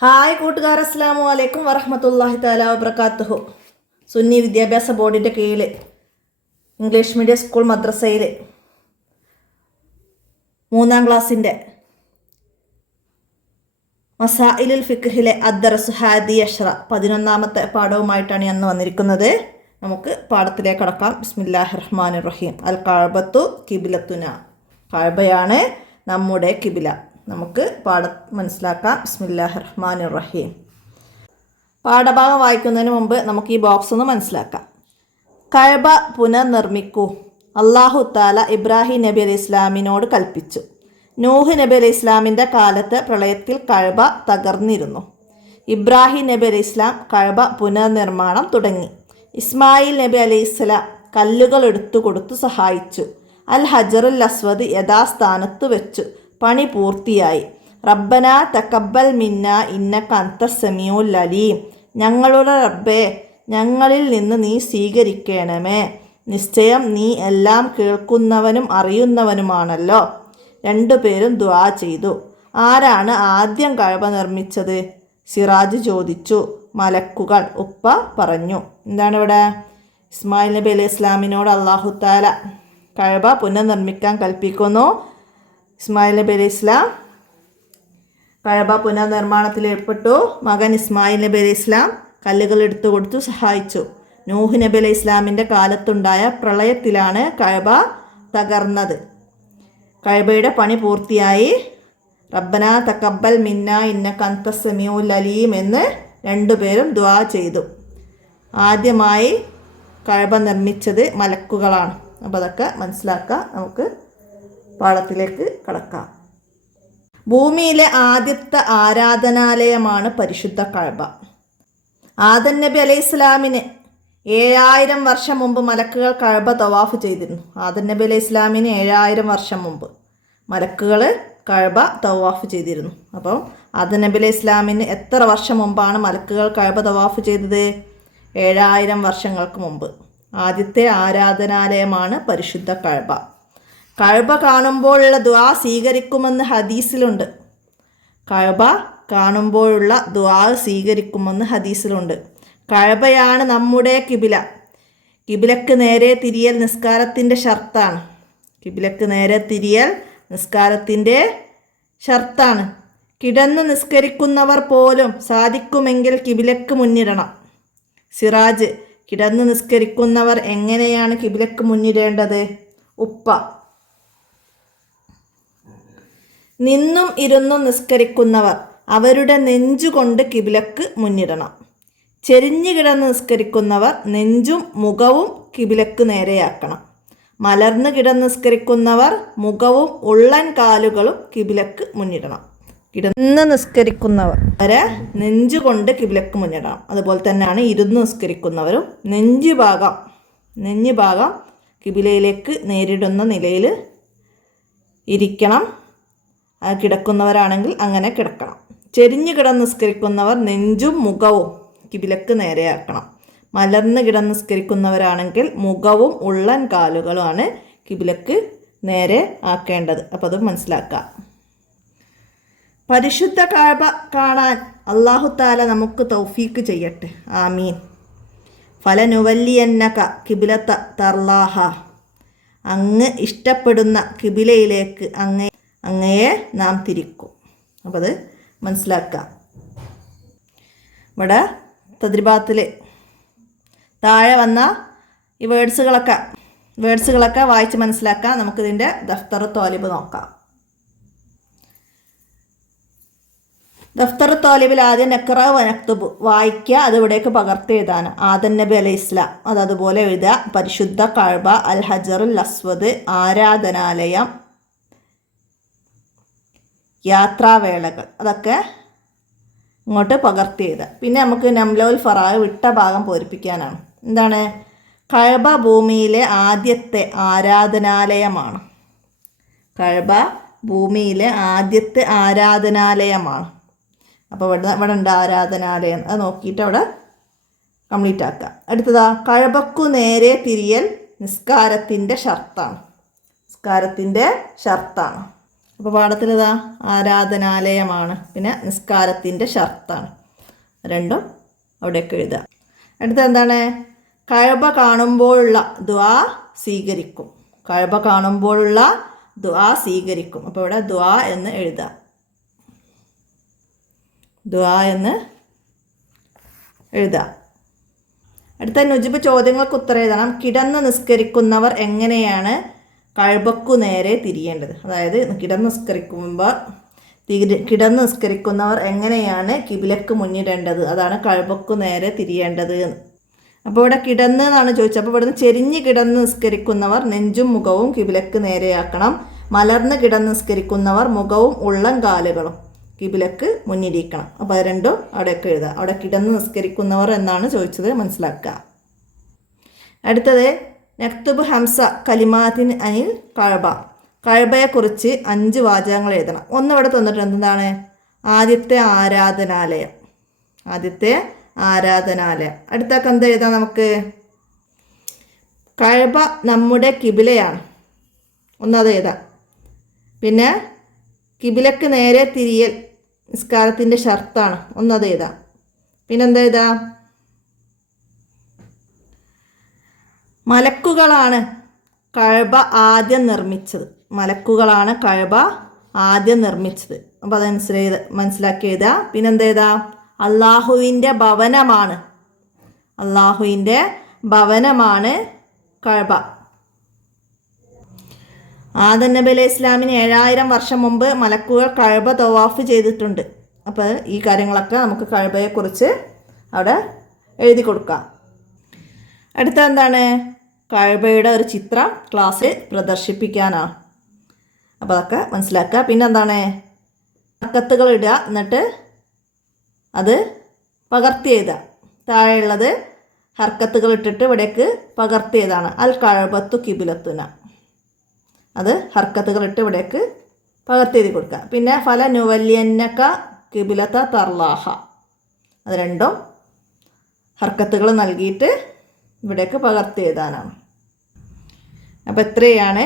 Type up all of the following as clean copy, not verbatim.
Hi കൂട്ടുകാർ, അസ്സലാമു അലൈക്കും വറഹ്മത്തുള്ളാഹി തആല വബറകാതുഹു. സുന്നി വിദ്യാഭ്യാസ ബോർഡിൻ്റെ കീഴിൽ ഇംഗ്ലീഷ് മീഡിയം സ്കൂൾ മദ്രസയിൽ 3ാം ക്ലാസ്സിൻ്റെ മസായിലുൽ ഫിഖ്ഹിലെ അദ്ദർസു ഹാദി അശ്റ 11ാമത്തെ പാഠവുമായിട്ടാണ് ഞാൻ വന്നിരിക്കുന്നത്. നമുക്ക് പാഠത്തിലേക്ക് കടക്കാം. ബിസ്മില്ലാഹിർ റഹ്മാനിർ റഹീം. അൽ കഅബത്തു കിബ്ലത്തുന. കഅബയാണ് നമ്മുടെ കിബില. നമുക്ക് പാഠം മനസ്സിലാക്കാം. ബിസ്മില്ലാഹിർ റഹ്മാനിർ റഹീം. പാഠഭാഗം വായിക്കുന്നതിന് മുമ്പ് നമുക്ക് ഈ ബോക്സ് ഒന്ന് മനസ്സിലാക്കാം. കഅബ പുനർനിർമ്മിക്കൂ. അല്ലാഹു തആല ഇബ്രാഹിം നബി അലൈഹി ഇസ്ലാമിനോട് കൽപ്പിച്ചു. നൂഹ് നബി അലൈഹി ഇസ്ലാമിൻ്റെ കാലത്ത് പ്രളയത്തിൽ കഅബ തകർന്നിരുന്നു. ഇബ്രാഹിം നബി അലൈഹി ഇസ്ലാം കഅബ പുനർനിർമ്മാണം തുടങ്ങി. ഇസ്മായിൽ നബി അലൈഹി ഇസ്ലാം കല്ലുകൾ എടുത്തു കൊടുത്തു സഹായിച്ചു. അൽ ഹജറുൽ അസ്വദ് യഥാസ്ഥാനത്ത് വെച്ചു. പണി പൂർത്തിയായി. റബ്ബന തഖബ്ബൽ മിന്ന ഇന്നക അൻതസ് സമീഉൽ അലീം. ഞങ്ങളുടെ റബ്ബേ, ഞങ്ങളിൽ നിന്ന് നീ സ്വീകരിക്കണമേ. നിശ്ചയം നീ എല്ലാം കേൾക്കുന്നവനും അറിയുന്നവനുമാണല്ലോ. രണ്ടുപേരും ദുആ ചെയ്തു. ആരാണ് ആദ്യം കഅബ നിർമ്മിച്ചത്? സിറാജ് ചോദിച്ചു. മലക്കുകൾ. ഉപ്പ പറഞ്ഞു. എന്താണ് ഇവിടെ? ഇസ്മായിൽ നബി അലൈഹി ഇസ്ലാമിനോട് അല്ലാഹു തആല കഅബ പുനർനിർമ്മിക്കാൻ കൽപ്പിക്കുന്നു. ഇസ്മായിൽ നബി അലൈഹി ഇസ്ലാം കഅബ പുനർനിർമ്മാണത്തിൽ ഏർപ്പെട്ടു. മകൻ ഇസ്മായിൽ നബി അലൈഹി ഇസ്ലാം കല്ലുകൾ എടുത്തു കൊടുത്തു സഹായിച്ചു. നൂഹ് നബി അലൈഹി ഇസ്ലാമിൻ്റെ കാലത്തുണ്ടായ പ്രളയത്തിലാണ് കഅബ തകർന്നത്. കഅബയുടെ പണി പൂർത്തിയായി. റബ്ബന തഖബ്ബൽ മിന്ന ഇന്നക അൻതസ് സമീഉൽ അലീം എന്ന് രണ്ടുപേരും ദുആ ചെയ്തു. ആദ്യമായി കഅബ നിർമ്മിച്ചത് മലക്കുകളാണ്. അപ്പോൾ അതൊക്കെ മനസ്സിലാക്കാം. നമുക്ക് പാഠത്തിലേക്ക് കടക്കാം. ഭൂമിയിലെ ആദ്യത്തെ ആരാധനാലയമാണ് പരിശുദ്ധ കഅബ. ആദം നബി അലൈഹി ഇസ്ലാമിന് 7000 വർഷം മുമ്പ് മലക്കുകൾ കഅബ തവാഫ് ചെയ്തിരുന്നു. ആദം നബി അലൈഹി ഇസ്ലാമിന് 7000 വർഷം മുമ്പ് മലക്കുകൾ കഅബ തവാഫ് ചെയ്തിരുന്നു. അപ്പം ആദം നബി അലൈഹി ഇസ്ലാമിന് എത്ര വർഷം മുമ്പാണ് മലക്കുകൾ കഅബ തവാഫ് ചെയ്തത്? 7000 വർഷങ്ങൾക്ക് മുമ്പ്. ആദ്യത്തെ ആരാധനാലയമാണ് പരിശുദ്ധ കഅബ. കഅബ കാണുമ്പോഴുള്ള ദുആ സ്വീകരിക്കുമെന്ന് ഹദീസിലുണ്ട്. കഅബ കാണുമ്പോഴുള്ള ദുആ സ്വീകരിക്കുമെന്ന് ഹദീസിലുണ്ട്. കഅബയാണ് നമ്മുടെ കിബില. കിബിലക്ക് നേരെ തിരിയൽ നിസ്കാരത്തിൻ്റെ ഷർത്താണ്. കിബിലക്ക് നേരെ തിരിയൽ നിസ്കാരത്തിൻ്റെ ഷർത്താണ്. കിടന്ന് നിസ്കരിക്കുന്നവർ പോലും സാധിക്കുമെങ്കിൽ കിബിലക്ക് മുന്നിടണം. സിറാജ്. കിടന്ന് നിസ്കരിക്കുന്നവർ എങ്ങനെയാണ് കിബിലക്ക് മുന്നിടേണ്ടത്? ഉപ്പ. നിന്നും ഇരുന്നും നിസ്കരിക്കുന്നവർ അവരുടെ നെഞ്ചുകൊണ്ട് കിബിലക്ക് മുന്നിടണം. ചെരിഞ്ഞു കിടന്ന് നിസ്കരിക്കുന്നവർ നെഞ്ചും മുഖവും കിബിലക്ക് നേരെയാക്കണം. മലർന്നു കിടന്ന് നിസ്കരിക്കുന്നവർ മുഖവും ഉള്ളൻ കാലുകളും കിബിലക്ക് മുന്നിടണം. കിടന്ന് നിസ്കരിക്കുന്നവർ അവരെ നെഞ്ചുകൊണ്ട് കിബിലക്ക് മുന്നിടണം. അതുപോലെ തന്നെയാണ് ഇരുന്ന് നിസ്കരിക്കുന്നവരും നെഞ്ചു ഭാഗം കിബിലയിലേക്ക് നേരിടുന്ന നിലയിൽ ഇരിക്കണം. കിടക്കുന്നവരാണെങ്കിൽ അങ്ങനെ കിടക്കണം. ചെരിഞ്ഞു കിടന്ന് നിസ്കരിക്കുന്നവർ നെഞ്ചും മുഖവും കിബിലക്ക് നേരെയാക്കണം. മലർന്ന് കിടന്ന് നിസ്കരിക്കുന്നവരാണെങ്കിൽ മുഖവും ഉള്ളൻ കാലുകളുമാണ് കിബിലക്ക് നേരെ ആക്കേണ്ടത്. അപ്പോൾ അത് മനസ്സിലാക്കാം. പരിശുദ്ധ കഅബ കാണാൻ അല്ലാഹു തആല നമുക്ക് തൗഫീക്ക് ചെയ്യട്ടെ. ആമീൻ. ഫലനുവല്ലിയന്നക കിബിലത തർലാഹ. അങ്ങ് ഇഷ്ടപ്പെടുന്ന കിബിലയിലേക്ക് അങ്ങയെ നാം തിരിക്കും. അപ്പോൾ അത് മനസ്സിലാക്കാം. ഇവിടെ തദ്രിബാത്തിൽ താഴെ വന്ന ഈ വേർഡ്സുകളൊക്കെ വായിച്ച് മനസ്സിലാക്കാം. നമുക്കിതിൻ്റെ ദഫ്തർ തോലിബ് നോക്കാം. ദഫ്തർ തോലിബിൽ ആദ്യം നഖ്റ വ നക്തുബ് വായിക്കുക, അത് ഇവിടേക്ക് പകർത്തി എഴുതാൻ. ആദം നബി അലൈഹി ഇസ്ലാം അതുപോലെ എഴുതുക. പരിശുദ്ധ കഅബ, അൽ ഹജറുൽ അസ്വദ്, ആരാധനാലയം, യാത്രാവേളകൾ, അതൊക്കെ ഇങ്ങോട്ട് പകർത്തി എഴുതുക. പിന്നെ നമുക്ക് നംലൗൽ ഫറാഹ് വിട്ട ഭാഗം പൂരിപ്പിക്കാനാണ്. എന്താണ്? കഅബ ഭൂമിയിലെ ആദ്യത്തെ ആരാധനാലയമാണ്. കഅബ ഭൂമിയിലെ ആദ്യത്തെ ആരാധനാലയമാണ്. അപ്പോൾ ഇവിടെ ഉണ്ട് ആരാധനാലയം. അത് നോക്കിയിട്ട് അവിടെ കംപ്ലീറ്റ് ആക്കുക. അടുത്തതാ, കഅബക്കു നേരെ തിരിയൽ നിസ്കാരത്തിൻ്റെ ഷർത്താണ്. അപ്പോൾ പാഠത്തിലിതാ ആരാധനാലയമാണ്, പിന്നെ നിസ്കാരത്തിൻ്റെ ഷർത്താണ്. രണ്ടും അവിടെയൊക്കെ എഴുതുക. അടുത്ത എന്താണ്? കഅബ കാണുമ്പോഴുള്ള ദുആ സ്വീകരിക്കും. കഅബ കാണുമ്പോഴുള്ള ദുആ സ്വീകരിക്കും. അപ്പോൾ ഇവിടെ ദുആ എന്ന് എഴുതുക. ദുആ എന്ന് എഴുതുക. അടുത്ത നുജിബ് ചോദ്യങ്ങൾക്ക് ഉത്തരം എഴുതണം. കിടന്ന് നിസ്കരിക്കുന്നവർ എങ്ങനെയാണ് കഅബക്കു നേരെ തിരിയേണ്ടത്? അതായത് കിടന്ന് നിസ്കരിക്കുന്നവർ എങ്ങനെയാണ് കിബിലക്ക് മുന്നിടേണ്ടത്? അതാണ് കഅബക്കു നേരെ തിരിയേണ്ടത്. അപ്പോൾ ഇവിടെ കിടന്ന് എന്നാണ് ചോദിച്ചത്. അപ്പോൾ ഇവിടുന്ന് ചെരിഞ്ഞ് കിടന്ന് നിസ്കരിക്കുന്നവർ നെഞ്ചും മുഖവും കിബിലക്ക് നേരെയാക്കണം. മലർന്ന് കിടന്ന് നിസ്കരിക്കുന്നവർ മുഖവും ഉള്ളം കാലുകളും കിബിലക്ക് മുന്നിരിക്കണം. അപ്പോൾ അത് രണ്ടും അവിടെയൊക്കെ എഴുതുക. അവിടെ കിടന്ന് നിസ്കരിക്കുന്നവർ എന്നാണ് ചോദിച്ചത്, മനസ്സിലാക്കുക. അടുത്തത് നക്തുബ് ഹംസ കലിമാത്തിൻ അനിൽ കഅബ. കഅബയെക്കുറിച്ച് 5 വാചകങ്ങൾ എഴുതണം. ഒന്ന് ഇവിടെ തന്നിട്ടുണ്ട്. എന്താണ്? ആദ്യത്തെ ആരാധനാലയം. അടുത്തൊക്കെ എന്താ എഴുതാം നമുക്ക്? കഅബ നമ്മുടെ കിബിലയാണ്. ഒന്നത് എഴുതാം. പിന്നെ കിബിലക്ക് നേരെ തിരിയൽ നിസ്കാരത്തിൻ്റെ ഷർത്താണ്. ഒന്നത് എഴുതാം. പിന്നെന്താ എഴുതാം? മലക്കുകളാണ് കഅബ ആദ്യം നിർമ്മിച്ചത്. അപ്പോൾ അത് മനസ്സിലാക്കി എഴുതുക. പിന്നെന്താ എഴുതാം? അള്ളാഹുവിൻ്റെ ഭവനമാണ് കഅബ. ആദം നബി അലൈഹി ഇസ്ലാമിന് 7000 വർഷം മുമ്പ് മലക്കുകൾ കഅബ തവാഫ് ചെയ്തിട്ടുണ്ട്. അപ്പോൾ ഈ കാര്യങ്ങളൊക്കെ നമുക്ക് കഅബയെക്കുറിച്ച് അവിടെ എഴുതി കൊടുക്കാം. അടുത്ത എന്താണ്? കഅബയുടെ ഒരു ചിത്രം ക്ലാസ്സിൽ പ്രദർശിപ്പിക്കാനാണ്. അപ്പോൾ അതൊക്കെ മനസ്സിലാക്കുക. പിന്നെന്താണ്? ഹർക്കത്തുകൾ ഇടുക, എന്നിട്ട് അത് പകർത്തി എഴുതുക. താഴെയുള്ളത് ഹർക്കത്തുകൾ ഇട്ടിട്ട് ഇവിടേക്ക് പകർത്തി എഴുതാണ്. അൽ കഅബത്തു കിബിലത്തുന. അത് ഹർക്കത്തുകൾ ഇട്ട് ഇവിടേക്ക് പകർത്തി എഴുതി കൊടുക്കുക. പിന്നെ ഫല നുവല്യന്നക കിബിലത തർലാഹ. അത് രണ്ടും ഹർക്കത്തുകൾ നൽകിയിട്ട് ഇവിടേക്ക് പകർത്തി എഴുതാനാണ്. അപ്പോൾ ഇത്രയാണ്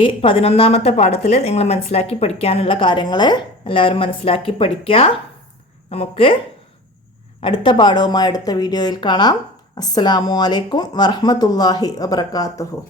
ഈ 11ാമത്തെ പാഠത്തിൽ നിങ്ങൾ മനസ്സിലാക്കി പഠിക്കാനുള്ള കാര്യങ്ങൾ. എല്ലാവരും മനസ്സിലാക്കി പഠിക്കുക. നമുക്ക് അടുത്ത പാഠവുമായി അടുത്ത വീഡിയോയിൽ കാണാം. അസ്സലാമു അലൈക്കും വറഹ്മത്തുള്ളാഹി വബറകാതുഹു.